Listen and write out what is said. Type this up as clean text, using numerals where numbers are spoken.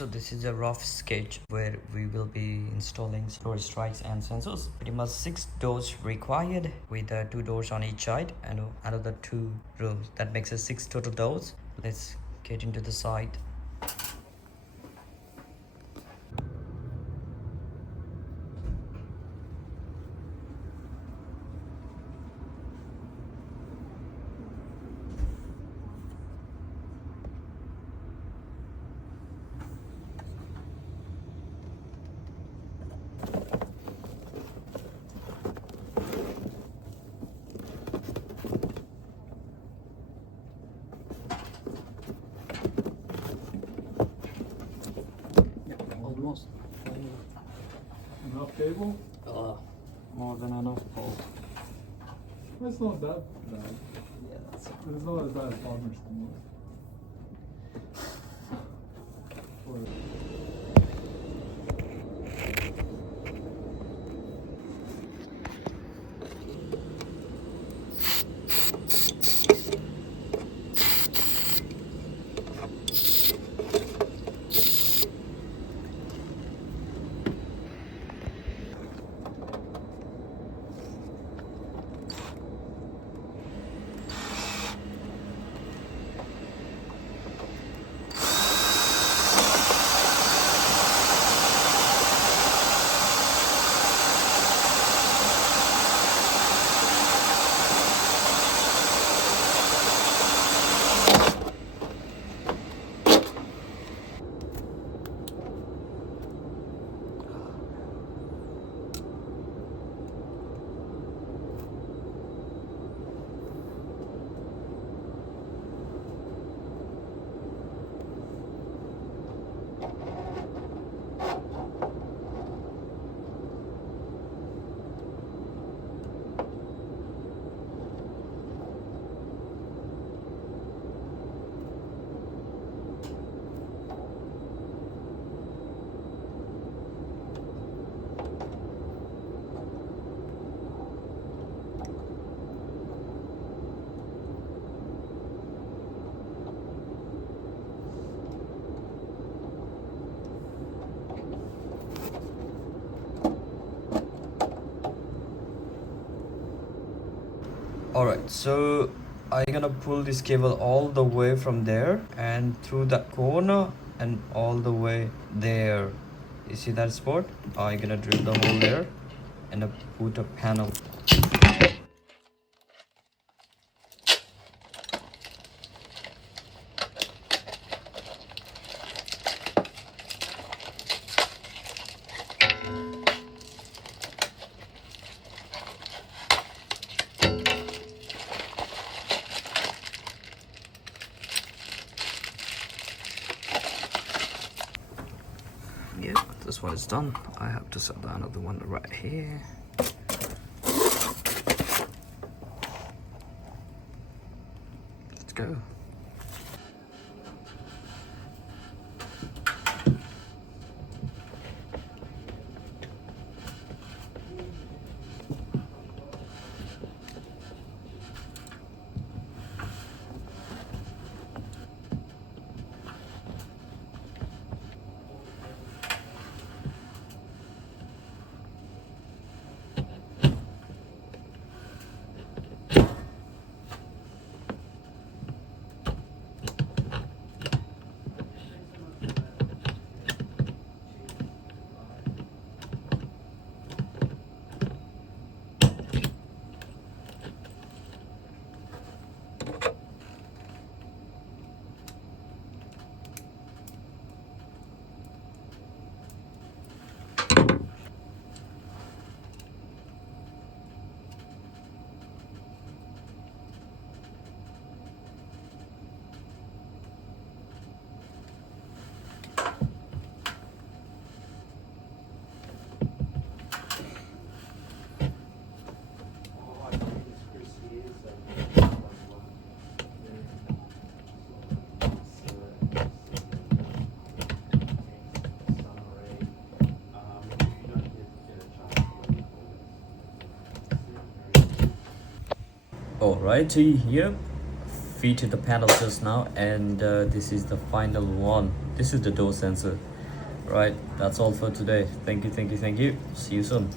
So this is a rough sketch where we will be installing storage strikes and sensors. Pretty much 6 doors required with 2 doors on each side and another 2 rooms. That makes us 6 total doors. Let's get into the site. Almost. Enough cable? More than enough, Paul. That's not that bad. Yeah, that's it. It's not as bad as Palmer's anymore. Alright, so I'm gonna pull this cable all the way from there and through that corner and all the way there. You see that spot? I'm gonna drill the hole there and put a panel. Yep, this one is done. I have to set another one right here. Let's go. Alrighty, here fitted the panel just now, and this is the final one. This is the door sensor. Right, that's all for today. Thank you, thank you, thank you. See you soon.